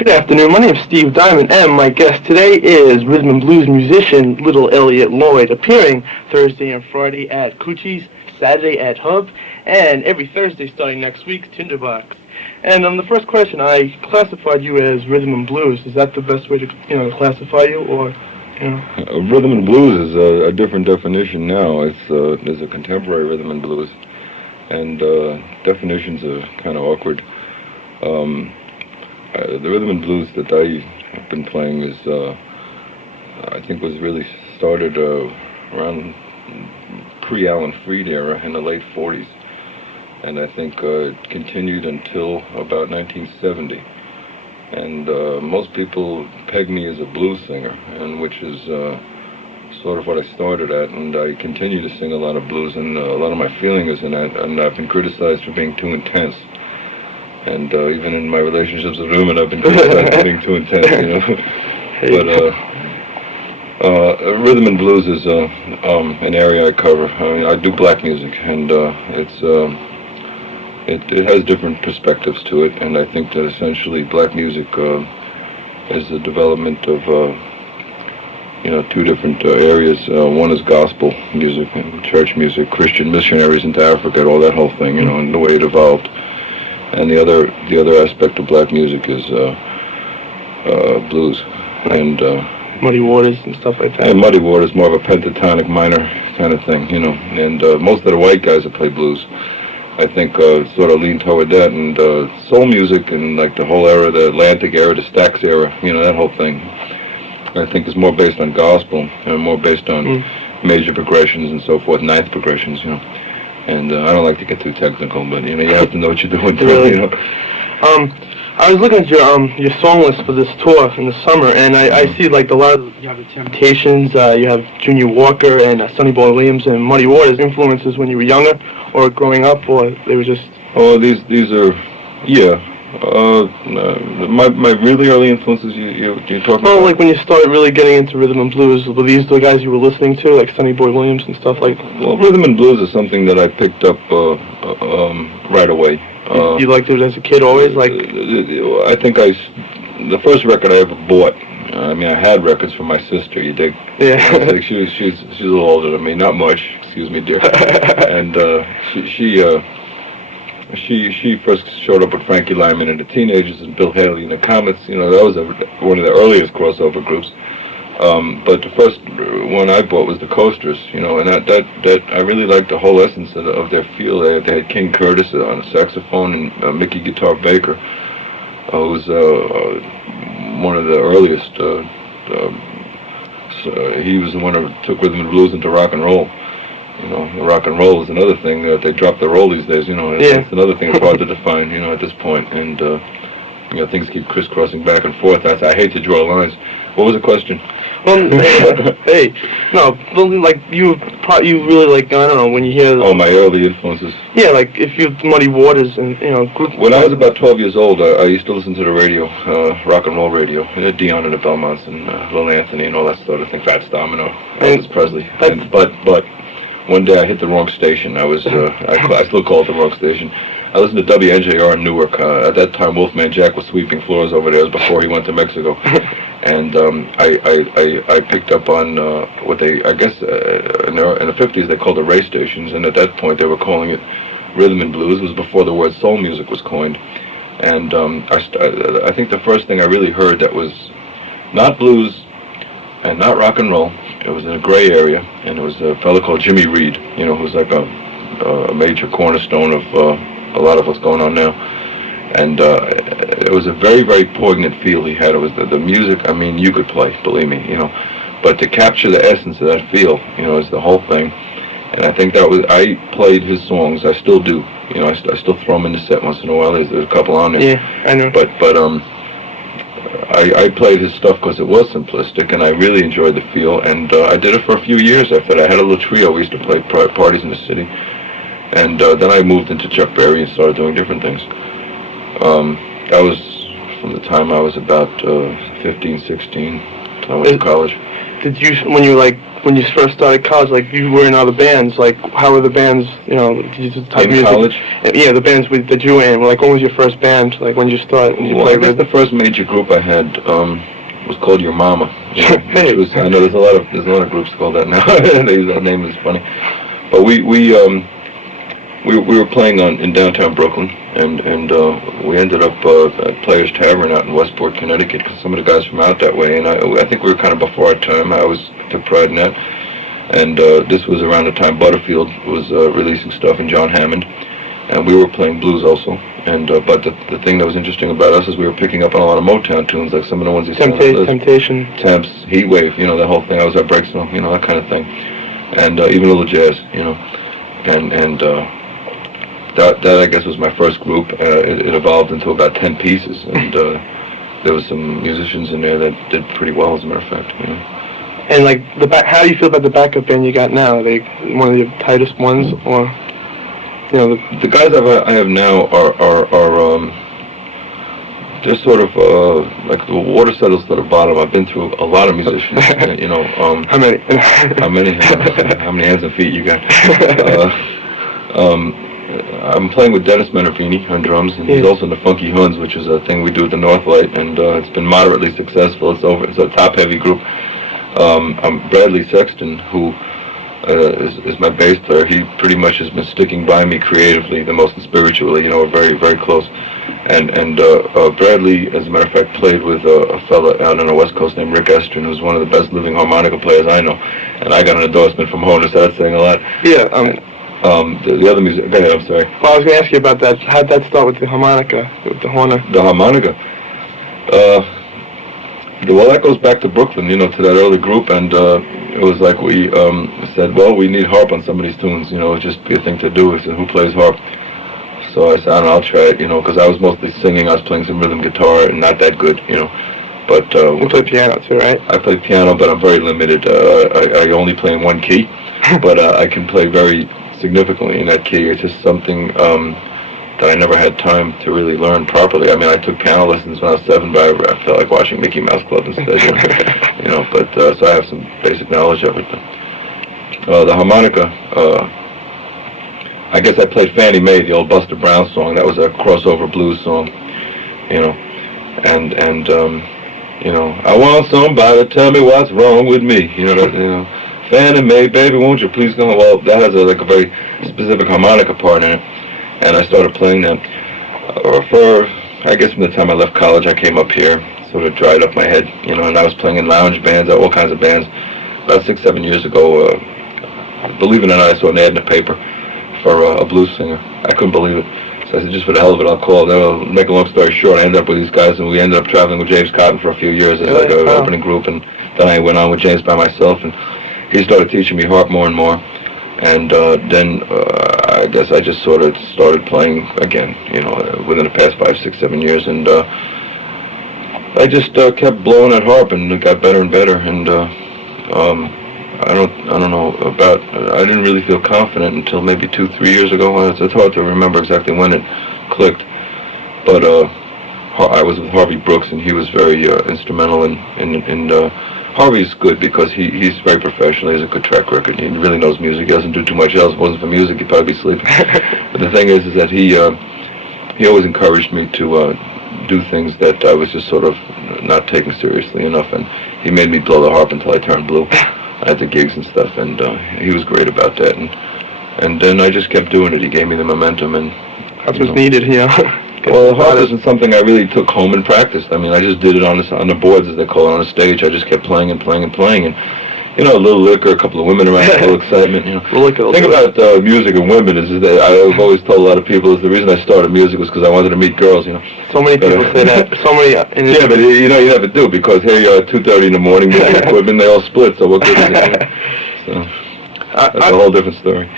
Good afternoon. My name is Steve Diamond, and my guest today is rhythm and blues musician Little Elliott Lloyd, appearing Thursday and Friday at Coochie's, Saturday at Hub, and every Thursday starting next week, Tinderbox. And the first question, I classified you as rhythm and blues. Is that the best way to classify you, or? Rhythm and blues is a different definition now. There's a contemporary rhythm and blues, and definitions are kind of awkward. The rhythm and blues that I've been playing is, I think, was really started around pre-Alan Freed era in the late 40s, and I think it continued until about 1970. And most people peg me as a blues singer, and which is sort of what I started at, and I continue to sing a lot of blues, and a lot of my feeling is in that, and I've been criticized for being too intense. And even in my relationships with women, I've been criticized for being too intense, But rhythm and blues is an area I cover. I mean, I do black music, and it has different perspectives to it. And I think that essentially black music is the development of two different areas. One is gospel music and church music, Christian missionaries into Africa, all that whole thing, and the way it evolved. And the other aspect of black music is blues and Muddy Waters and stuff like that. And Muddy Waters, more of a pentatonic minor kind of thing, And most of the white guys that play blues, I think, sort of lean toward that. And soul music and like the whole era, the Atlantic era, the Stax era, that whole thing, I think is more based on gospel and more based on major progressions and so forth, ninth progressions, And I don't like to get too technical, but you have to know what you're doing. Really? I was looking at your song list for this tour in the summer, and I see like a lot of you have the Temptations, you have Junior Walker and Sonny Boy Williams and Muddy Waters influences when you were younger or growing up, or they were just. Oh, these are, yeah. My really early influences you're talking about? Oh, like when you started really getting into rhythm and blues, were these the guys you were listening to, like Sonny Boy Williams and stuff like? Well, rhythm and blues is something that I picked up right away. You liked it as a kid always, like? I think the first record I ever bought. I mean, I had records from my sister. You dig? Yeah. Like she's a little older than me, not much. Excuse me, dear. And she first showed up with Frankie Lyman and the Teenagers and Bill Haley and the Comets. That was one of the earliest crossover groups. But the first one I bought was the Coasters, and that I really liked the whole essence of their feel. They had King Curtis on the saxophone and Mickey Guitar Baker, who was one of the earliest. He was the one who took rhythm and blues into rock and roll. Rock and roll is another thing that they drop the roll these days. It's another thing that's hard to define. At this point, and things keep crisscrossing back and forth. I hate to draw lines. What was the question? Well, like you really like, I don't know, when you hear. My early influences. Yeah, like if you Muddy Waters and group. When I was about 12 years old, I used to listen to the radio, rock and roll radio, Dion and the Belmonts and Lil Anthony and all that sort of thing, Fats Domino, Elvis Presley. But one day I hit the wrong station. I still call it the wrong station. I listened to WNJR in Newark. At that time, Wolfman Jack was sweeping floors over there. It was before he went to Mexico. And I picked up on what they, I guess, in the 50s they called it race stations. And at that point they were calling it rhythm and blues. It was before the word soul music was coined. And I think the first thing I really heard that was not blues and not rock and roll. It was in a gray area, and it was a fellow called Jimmy Reed, who was like a major cornerstone of a lot of what's going on now. And it was a very, very poignant feel he had. It was the music, I mean, you could play, believe me, but to capture the essence of that feel, is the whole thing. And I think I played his songs, I still do, I still throw them in the set once in a while. There's a couple on there. Yeah, I know. But I played his stuff because it was simplistic, and I really enjoyed the feel, and I did it for a few years after that. I had a little trio. We used to play parties in the city, and then I moved into Chuck Berry and started doing different things. That was from the time I was about 15, 16, until I went to college. Did you, when you were like when you first started college, like you were in other bands, like how were the bands, you know, in college? Yeah, the bands that you were in. Like, when was your first band? Like, when did you start? When you I guess the first major group I had was called Your Mama. You know, Hey. which was, I know there's a lot of groups called that now. That name is funny. But we were playing in downtown Brooklyn, and we ended up at Players Tavern out in Westport, Connecticut, because some of the guys from out that way, and I think we were kind of before our time. I always took pride in that. And this was around the time Butterfield was releasing stuff, and John Hammond, and we were playing blues also. And but the thing that was interesting about us is we were picking up on a lot of Motown tunes, like some of the ones you said. Temptation. Temps, Heatwave, you know, the whole thing. That was our break song, you know, that kind of thing. And even a little jazz, you know. And that I guess was my first group. It evolved into about 10 pieces, and there was some musicians in there that did pretty well, as a matter of fact. You know. And like how do you feel about the backup band you got now? Are they one of the tightest ones, or you know the guys I have now are they're sort of like the water settles to the bottom. I've been through a lot of musicians, you know. How many? How many hands and feet you got? I'm playing with Dennis Menafini on drums, and he's also in the Funky Huns, which is a thing we do at the Northlight, and it's been moderately successful. It's a top-heavy group. I'm Bradley Sexton, who is my bass player. He pretty much has been sticking by me creatively, the most and spiritually. You know, we're very, very close. And Bradley, as a matter of fact, played with a fella out on the West Coast named Rick Estrin, who's one of the best living harmonica players I know. And I got an endorsement from Horner, so that's saying a lot. Yeah. The other music. Go ahead. I'm sorry. Well, I was going to ask you about that. How'd that start with the harmonica, with the Horner? The harmonica. Well, that goes back to Brooklyn, you know, to that early group, and it was like we said, well, we need harp on some of these tunes, you know, it'd just be a thing to do. We said, who plays harp? So I said, I don't know, I'll try it, you know, because I was mostly singing. I was playing some rhythm guitar, and not that good, you know. But you play piano too, right? I play piano, but I'm very limited. I only play in one key, but I can play very significantly in that key. It's just something that I never had time to really learn properly. I mean, I took piano lessons when I was 7, but I felt like watching Mickey Mouse Club instead, you know. But so I have some basic knowledge of it. But the harmonica, I guess I played Fannie Mae, the old Buster Brown song. That was a crossover blues song, you know. And you know, I want somebody to tell me what's wrong with me. You know, Fannie Mae, baby, won't you please come? Well, that has a very specific harmonica part in it. And I started playing that for, I guess, from the time I left college. I came up here, sort of dried up my head, you know, and I was playing in lounge bands, all kinds of bands. About 6-7 years ago, believe it or not, I saw an ad in the paper for a blues singer. I couldn't believe it. So I said, just for the hell of it, I'll call. Then, make a long story short, I ended up with these guys, and we ended up traveling with James Cotton for a few years as like an opening group, and then I went on with James by myself, and he started teaching me harp more and more. And then I guess I just sort of started playing again, you know, within the past 5, 6, 7 years, and I just kept blowing that harp, and it got better and better. And I don't know about. I didn't really feel confident until maybe 2-3 years ago. It's hard to remember exactly when it clicked, but I was with Harvey Brooks, and he was very instrumental in Harvey's good because he's very professional. He has a good track record. He really knows music. He doesn't do too much else. If it wasn't for music, he'd probably be sleeping. But the thing is that he always encouraged me to do things that I was just sort of not taking seriously enough, and he made me blow the harp until I turned blue at the gigs and stuff, and he was great about that. And then I just kept doing it. He gave me the momentum, and that's what's needed here. Well, the harp isn't something I really took home and practiced. I mean, I just did it on the boards, as they call it, on the stage. I just kept playing and playing and playing, and you know, a little liquor, a couple of women around, a little excitement. You know, the thing about music and women is that I've always told a lot of people is the reason I started music was because I wanted to meet girls. You know, so many people say that. So many. Yeah, but you know, you never do because here you are, 2:30 in the morning, moving equipment, they all split. So what good is it? You know? So that's a whole different story.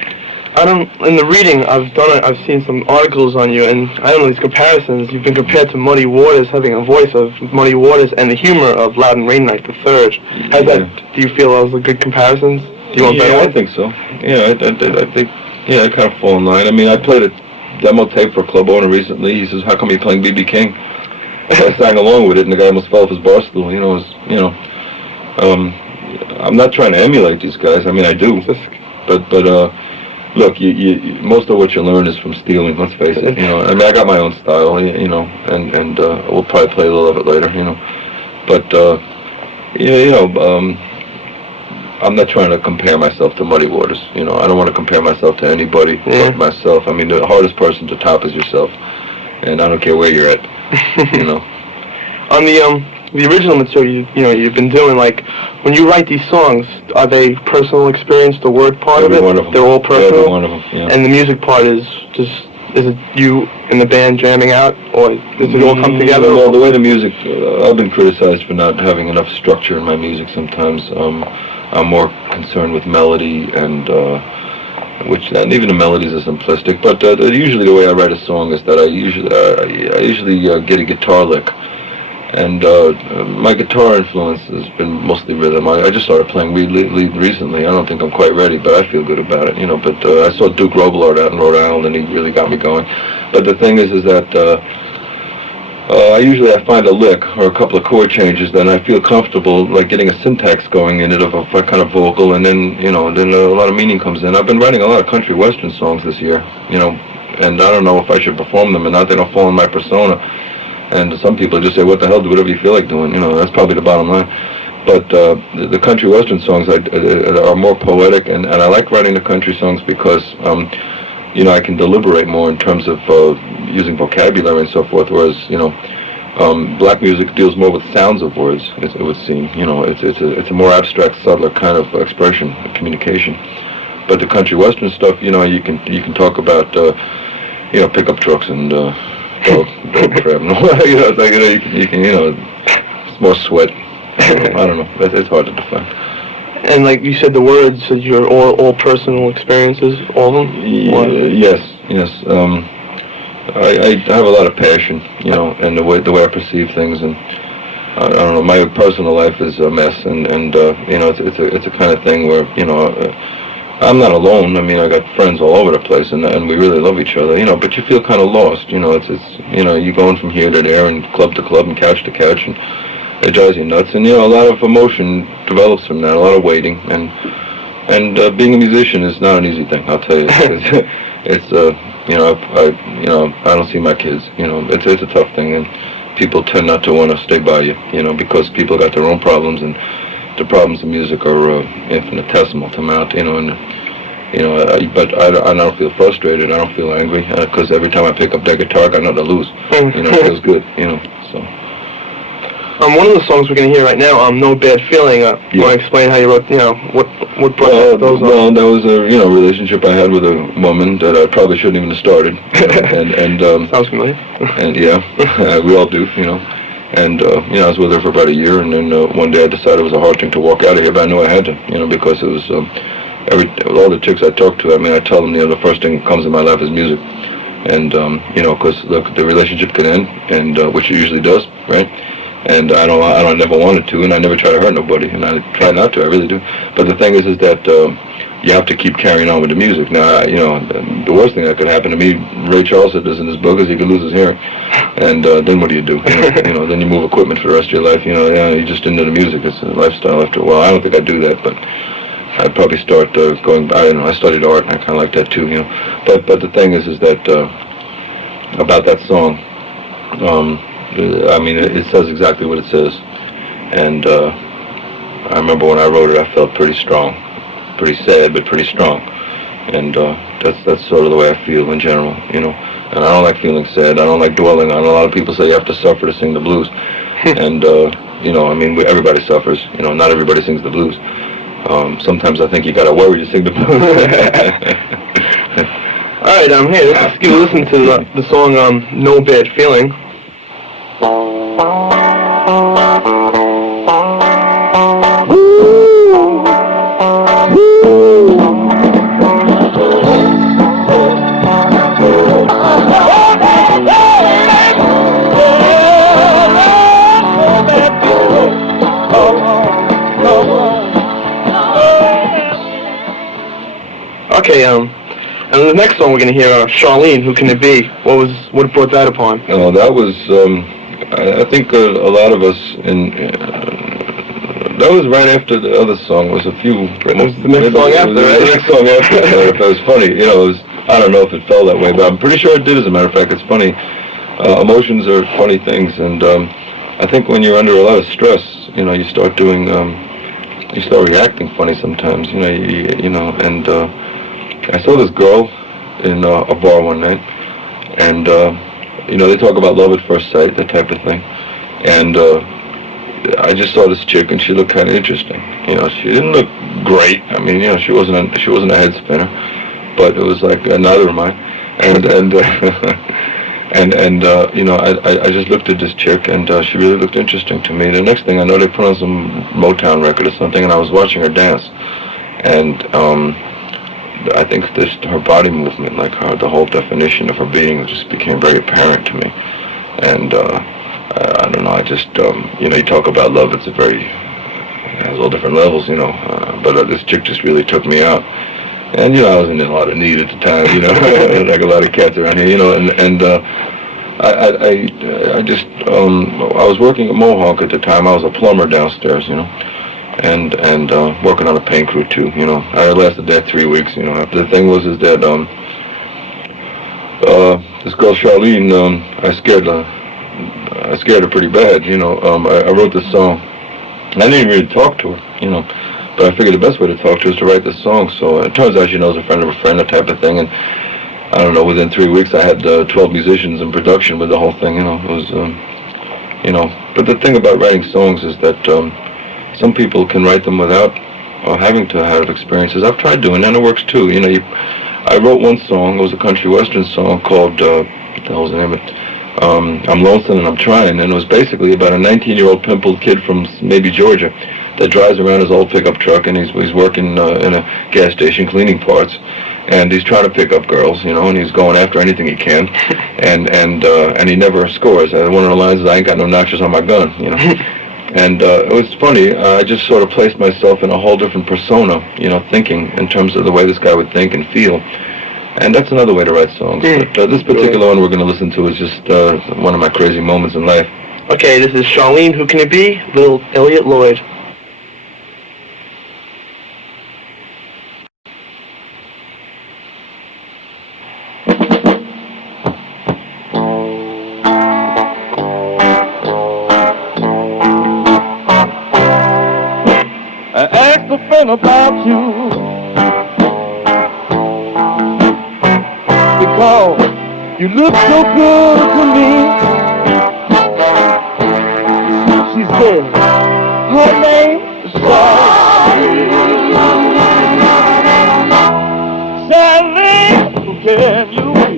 In the reading I've seen some articles on you, and I don't know these comparisons. You've been compared to Muddy Waters, having a voice of Muddy Waters and the humor of Loud and Rainnight III. Do you feel those are good comparisons? Do you want better ones? I think so. Yeah, I think I kind of fall in line. I mean, I played a demo tape for a club owner recently. He says, "How come you're playing B.B. King?" I sang along with it, and the guy almost fell off his bar stool. I'm not trying to emulate these guys. I mean, I do, but look, you most of what you learn is from stealing. Let's face it. You know, I mean, I got my own style. You know, and we'll probably play a little of it later. You know, but I'm not trying to compare myself to Muddy Waters. You know, I don't want to compare myself to anybody but myself. I mean, the hardest person to top is yourself, and I don't care where you're at. You know. On the original material, you've been doing, like, when you write these songs, are they personal experience, the word part Every of it? one of them. They're all personal? Every one of them, yeah. And the music part is it you and the band jamming out, or does it all come together? Well, the way the music, I've been criticized for not having enough structure in my music sometimes. I'm more concerned with melody and and even the melodies are simplistic, but usually the way I write a song is that I usually get a guitar lick. And my guitar influence has been mostly rhythm. I just started playing lead recently. I don't think I'm quite ready, but I feel good about it, you know. But I saw Duke Robillard out in Rhode Island, and he really got me going. But the thing is that I find a lick or a couple of chord changes, then I feel comfortable, like getting a syntax going in it of a kind of vocal, and then then a lot of meaning comes in. I've been writing a lot of country western songs this year, you know, and I don't know if I should perform them or not. They don't fall in my persona. And some people just say, what the hell, do whatever you feel like doing. You know, that's probably the bottom line. But the country western songs are more poetic, and I like writing the country songs because, I can deliberate more in terms of using vocabulary and so forth, whereas, black music deals more with sounds of words, it would seem. You know, it's a more abstract, subtler kind of expression, communication. But the country western stuff, you can talk about, pickup trucks and... dog crap. You can, it's more sweat. I don't know. It's hard to define. And like you said, the words that you're all personal experiences, all of them. Yes. I have a lot of passion, and the way I perceive things, and I don't know. My personal life is a mess, and it's a kind of thing where I'm not alone. I mean, I got friends all over the place, and we really love each other, but you feel kind of lost, you're going from here to there and club to club and couch to couch, and it drives you nuts. And, a lot of emotion develops from that, a lot of waiting, and being a musician is not an easy thing, I'll tell you. It's I don't see my kids, it's a tough thing, and people tend not to want to stay by you, because people got their own problems, and the problems of music are infinitesimal to mount, but I don't feel frustrated. I don't feel angry because every time I pick up that guitar, I got nothing to lose. It feels good. So. One of the songs we're going to hear right now, "No Bad Feeling." You want to explain how you wrote? What brought those on? Well, that was a relationship I had with a woman that I probably shouldn't even have started. and sounds familiar. And we all do. And, I was with her for about a year, and then one day I decided it was a hard thing to walk out of here, but I knew I had to, because it was, all the chicks I talk to, I mean, I tell them, the first thing that comes in my life is music. And, because, look, the relationship can end, and, which it usually does, right? And I never wanted to, and I never try to hurt nobody, and I try not to, I really do. But the thing is that, you have to keep carrying on with the music. Now, the worst thing that could happen to me, Ray Charles said this in his book, is he could lose his hearing. And then what do you do? Then you move equipment for the rest of your life. You're just into the music. It's a lifestyle after a while. I don't think I'd do that, but I'd probably start going. I don't know. I studied art, and I kind of like that too. But the thing is that about that song, I mean, it says exactly what it says. And I remember when I wrote it, I felt pretty strong. Pretty sad, but pretty strong, and that's sort of the way I feel in general, And I don't like feeling sad. I don't like dwelling on it. A lot of people say you have to suffer to sing the blues, and I mean, everybody suffers. Not everybody sings the blues. Sometimes I think you gotta worry to sing the blues. All right, hey, let's give a listen to the song "No Bad Feeling." Okay, and the next song we're going to hear, Charlene, Who Can It Be? What brought that upon? Oh, that was, I think a lot of us That was right after the other song. It was a few. It was the next song after, right? The next song after. It was funny. You know, it was, I don't know if it felt that way, but I'm pretty sure it did. As a matter of fact, it's funny. Emotions are funny things, and I think when you're under a lot of stress, you know, you start doing, you start reacting funny sometimes. You know, and I saw this girl in a bar one night, and you know, they talk about love at first sight, that type of thing, and I just saw this chick, and she looked kind of interesting. You know, she didn't look great. I mean, you know, she wasn't a head spinner, but it was like another of mine, and you know, I just looked at this chick, and she really looked interesting to me. The next thing I know, they put on some Motown record or something, and I was watching her dance, and I think her body movement, like the whole definition of her being, just became very apparent to me, and I don't know. I just you know, you talk about love. It has all different levels, you know. But this chick just really took me out. And, you know, I was in a lot of need at the time, you know, like a lot of cats around here, you know, and I just, I was working at Mohawk at the time. I was a plumber downstairs, you know, and working on a paint crew too, you know. I lasted there 3 weeks, you know. The thing was is that this girl Charlene, I scared her pretty bad, you know. I wrote this song. I didn't really talk to her, you know. But I figured the best way to talk to her is to write this song. So it turns out she knows a friend of a friend, that type of thing. And I don't know, within 3 weeks I had 12 musicians in production with the whole thing, you know. It was, you know. But the thing about writing songs is that some people can write them without having to have experiences. I've tried doing that, and it works too. You know, I wrote one song. It was a country western song called, what the hell was the name of it? I'm Lonesome and I'm Trying. And it was basically about a 19-year-old pimpled kid from maybe Georgia that drives around his old pickup truck, and he's working in a gas station cleaning parts, and he's trying to pick up girls, you know, and he's going after anything he can, and he never scores. One of the lines is, "I ain't got no notches on my gun," you know. And it was funny. I just sort of placed myself in a whole different persona, you know, thinking in terms of the way this guy would think and feel. And that's another way to write songs. But this particular one we're going to listen to is just one of my crazy moments in life. Okay, this is Charlene, Who Can It Be? Little Elliott Lloyd. I asked a friend about you, because you look so good to me. She said her name is Charlene. Charlene, who can you be?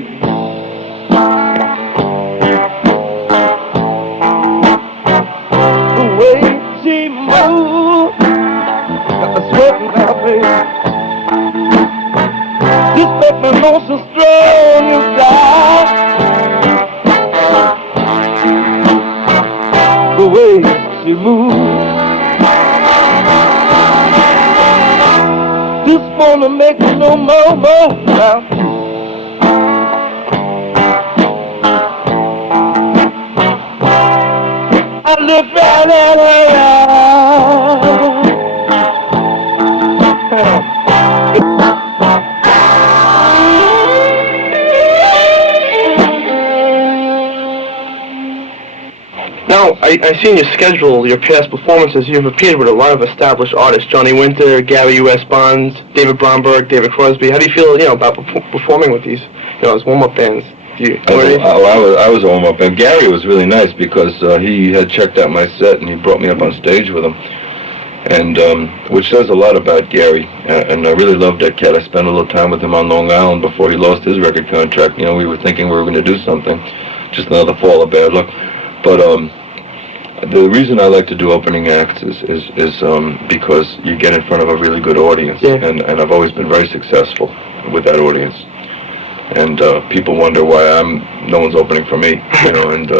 The way she moves, got the sweat in her face. This make me know so strong inside. The way she moves, this wanna make me know more about you. I look right at her eyes. Now, I see in your schedule, your past performances, you've appeared with a lot of established artists: Johnny Winter, Gary U.S. Bonds, David Bromberg, David Crosby. How do you feel, you know, about performing with these, you know, as warm-up bands? I was a warm-up band. Gary was really nice because he had checked out my set and he brought me up on stage with him, and which says a lot about Gary. And I really loved that cat. I spent a little time with him on Long Island before he lost his record contract. You know, we were thinking we were going to do something, just another fall of bad luck. But the reason I like to do opening acts is because you get in front of a really good audience, and I've always been very successful with that audience. And people wonder why no one's opening for me, you know. And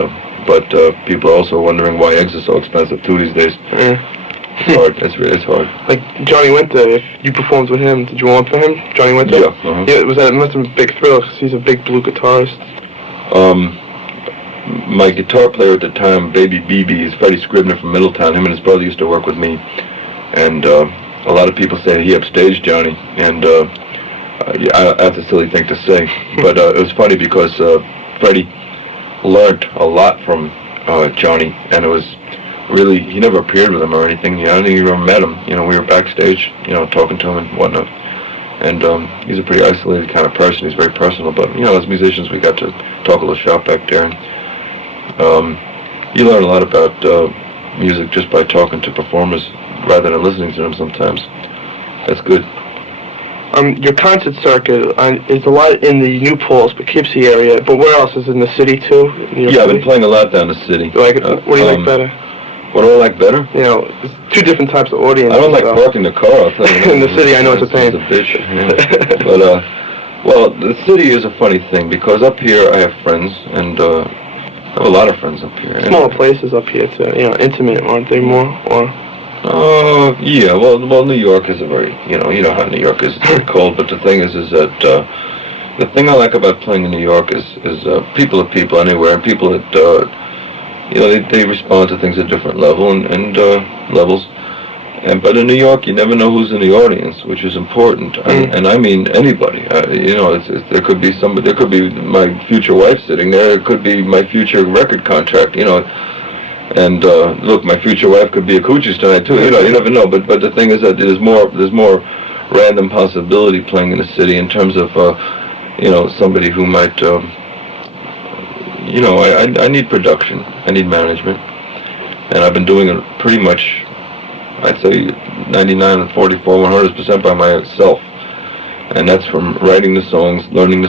but people are also wondering why eggs are so expensive too these days. It's hard. It's hard. Like Johnny Winter, if you performed with him, did you warm up for him, Johnny Winter? Yeah. Yeah. It must have been a big thrill because he's a big blue guitarist. my guitar player at the time, Baby BB, is Freddie Scribner from Middletown. Him and his brother used to work with me, and a lot of people say he upstaged Johnny, and that's a silly thing to say, but it was funny because Freddie learned a lot from Johnny, and it was really, he never appeared with him or anything. I don't think he ever met him. We were backstage, talking to him and whatnot. And he's a pretty isolated kind of person. He's very personal, but as musicians, we got to talk a little shop back there. And you learn a lot about music just by talking to performers rather than listening to them sometimes. That's good. Your concert circuit is a lot in the New Paltz, Poughkeepsie area, but where else? Is it in the city too? I've been playing a lot down the city. What do you like better? What do I like better? There's two different types of audiences. I don't like parking the car, I'll tell you. In the city, I know it's a pain. It's a bitch. Yeah. But, well, the city is a funny thing, because up here I have friends, and I have a lot of friends up here. Smaller places up here, too. Intimate, aren't they more? Or yeah. Well, New York is a very, you know how New York is. It's very cold. But the thing is that the thing I like about playing in New York is people are people anywhere, and people that they respond to things at different levels. But in New York, you never know who's in the audience, which is important. And I mean anybody. There could be somebody. There could be my future wife sitting there. It could be my future record contract. And look, my future wife could be a coochie tonight too. You never know. But the thing is that there's more random possibility playing in the city in terms of somebody who might. I need production. I need management, and I've been doing it pretty much. I'd say 99 and 44, 100% by myself, and that's from writing the songs, learning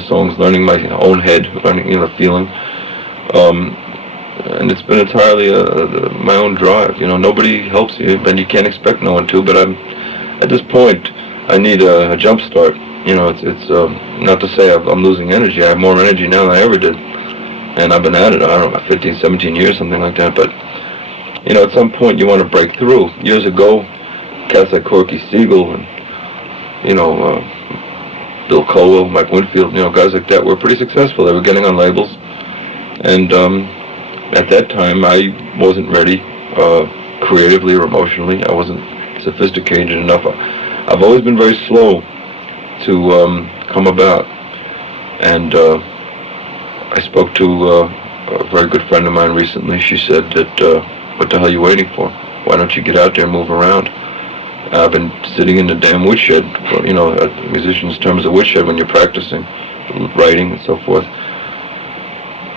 my own head, learning feeling. And it's been entirely my own drive. Nobody helps you, and you can't expect no one to. But I'm at this point, I need a jump start. It's not to say I'm losing energy. I have more energy now than I ever did, and I've been at it. I don't know, about 15, 17 years, something like that. But at some point you want to break through. Years ago, cats like Corky Siegel and Bill Colwell, Mike Winfield, guys like that were pretty successful. They were getting on labels, and at that time I wasn't ready creatively or emotionally. I wasn't sophisticated enough. I've always been very slow to come about, and I spoke to a very good friend of mine recently. She said that what the hell are you waiting for? Why don't you get out there and move around? I've been sitting in the damn woodshed, a musician's terms of woodshed when you're practicing, writing and so forth.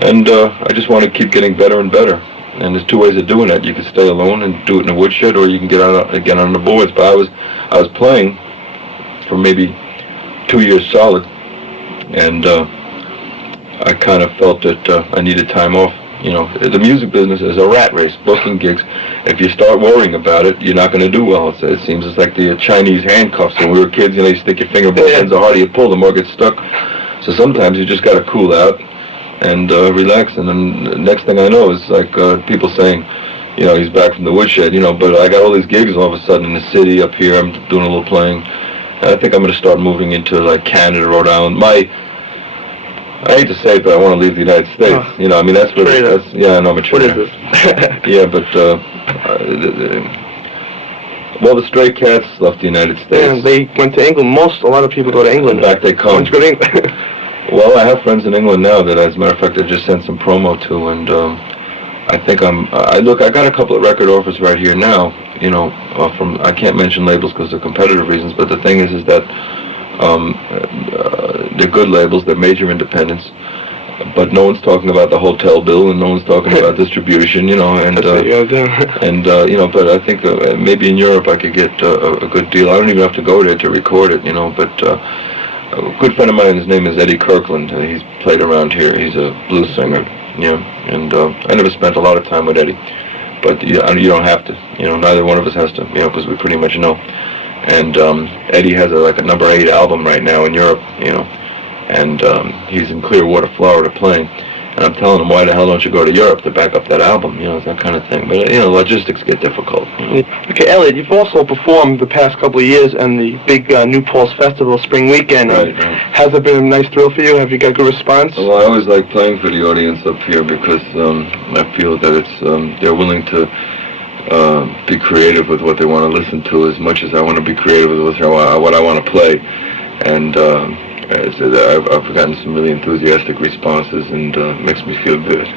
And I just want to keep getting better and better. And there's two ways of doing that. You can stay alone and do it in the woodshed, or you can get on the boards. But I was playing for maybe 2 years solid, and I kind of felt that I needed time off. The music business is a rat race, booking gigs. If you start worrying about it, you're not going to do well. It seems it's like the Chinese handcuffs. When we were kids, you stick your finger both ends. The harder you pull, the more it gets stuck. So sometimes you just got to cool out and relax. And then the next thing I know is like people saying, he's back from the woodshed. But I got all these gigs all of a sudden in the city up here. I'm doing a little playing. And I think I'm going to start moving into like Canada, Rhode Island. I hate to say it, but I want to leave the United States. That's what. I know I'm a traitor. What is this? Yeah, but the Stray Cats left the United States. Yeah, they went to England. A lot of people go to England. In fact, they come. Go to England. Well, I have friends in England now that, as a matter of fact, I just sent some promo to, and I think I got a couple of record offers right here now. From, I can't mention labels because of competitive reasons, but the thing is that. They're good labels, they're major independents, but no one's talking about the hotel bill and no one's talking about distribution, but I think maybe in Europe I could get a good deal. I don't even have to go there to record it, but a good friend of mine, his name is Eddie Kirkland. He's played around here. He's a blues singer, and I never spent a lot of time with Eddie, but you don't have to, neither one of us has to, because we pretty much know. And Eddie has a number 8 album right now in Europe, and he's in Clearwater, Florida playing. And I'm telling them, why the hell don't you go to Europe to back up that album? You know, it's that kind of thing. But, you know, logistics get difficult. You know? Okay, Elliott, you've also performed the past couple of years in the big New Paltz Festival spring weekend. Right. Has it been a nice thrill for you? Have you got good response? Well, I always like playing for the audience up here because I feel that it's they're willing to be creative with what they want to listen to as much as I want to be creative with what I want to play. And I've gotten some really enthusiastic responses, and it makes me feel good.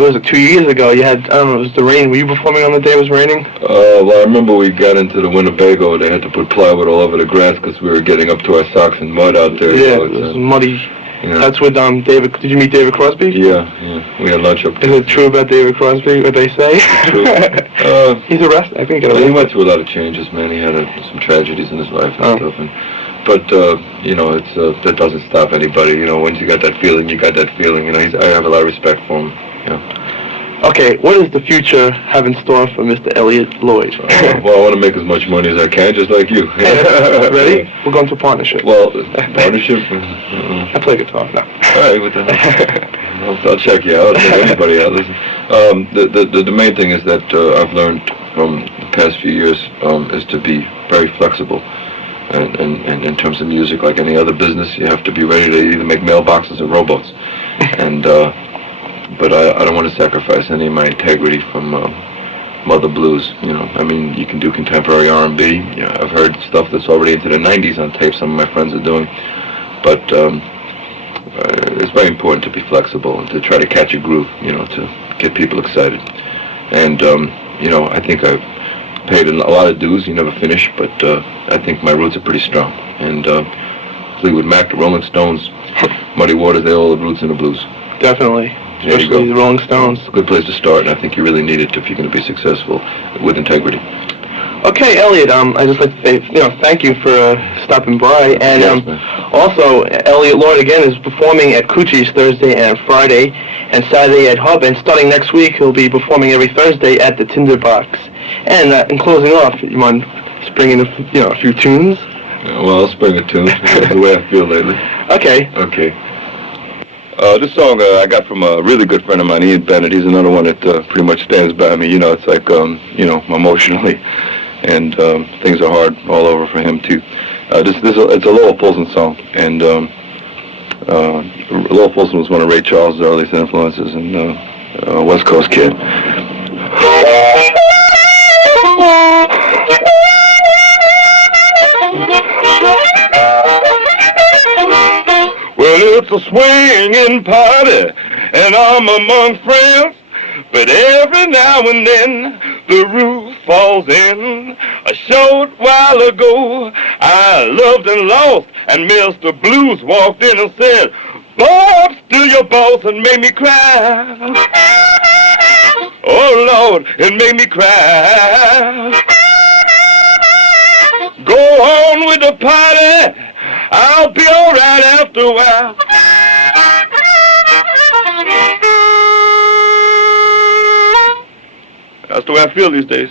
Was it 2 years ago? You had, I don't know, it was the rain. Were you performing on the day it was raining? Well, I remember we got into the Winnebago. They had to put plywood all over the grass because we were getting up to our socks in mud out there. Yeah, so it was muddy. Yeah. That's with David. Did you meet David Crosby? Yeah. We had lunch up there. Is it true about David Crosby, what they say? It's true. He's arrested, I think. He went through a lot of changes, man. He had some tragedies in his life and stuff. But you know, it's that doesn't stop anybody. You know, once you got that feeling, you got that feeling. You know, I have a lot of respect for him. Yeah. Okay, what does the future have in store for Mr. Elliott Lloyd? Well, I want to make as much money as I can, just like you. Ready? We're going to a partnership. Well, partnership? I play guitar. No. All right, what the hell? I'll check you out. I'll check anybody out. Listen, the main thing is that I've learned from the past few years is to be very flexible. And in terms of music, like any other business, you have to be ready to either make mailboxes or rowboats. And but I don't want to sacrifice any of my integrity from mother blues. You know, I mean, you can do contemporary R&B. You know, I've heard stuff that's already into the 90s on tape. Some of my friends are doing, but it's very important to be flexible and to try to catch a groove. You know, to get people excited. And you know, I think I've paid a lot of dues. You never finish, but I think my roots are pretty strong. And Fleetwood Mac, the Rolling Stones, Muddy Waters, they all have roots in the blues. Definitely. There you Especially go. the Rolling Stones. It's a good place to start, and I think you really need it if you're going to be successful with integrity. Okay, Elliott, I'd just like to say, thank you for stopping by. And Yes, also, Elliott Lloyd, again, is performing at Coochie's Thursday and Friday, and Saturday at Hub. And starting next week, he'll be performing every Thursday at the Tinderbox. And in closing off, you mind springing a few tunes? Well, I'll spring a tune. That's the way I feel lately. Okay. Okay. This song I got from a really good friend of mine, Ian Bennett. He's another one that pretty much stands by me. You know, it's like, emotionally. And things are hard all over for him, too. It's a Lowell Fulson song. And Lowell Fulson was one of Ray Charles' earliest influences, and West Coast kid. Well, it's a swinging party, and I'm among friends, but every now and then the roof falls in. A short while ago, I loved and lost, and Mr. Blues walked in and said, "Bob, still your boss," and made me cry. Oh, Lord, it made me cry. Go on with the party, I'll be all right after a while. That's the way I feel these days.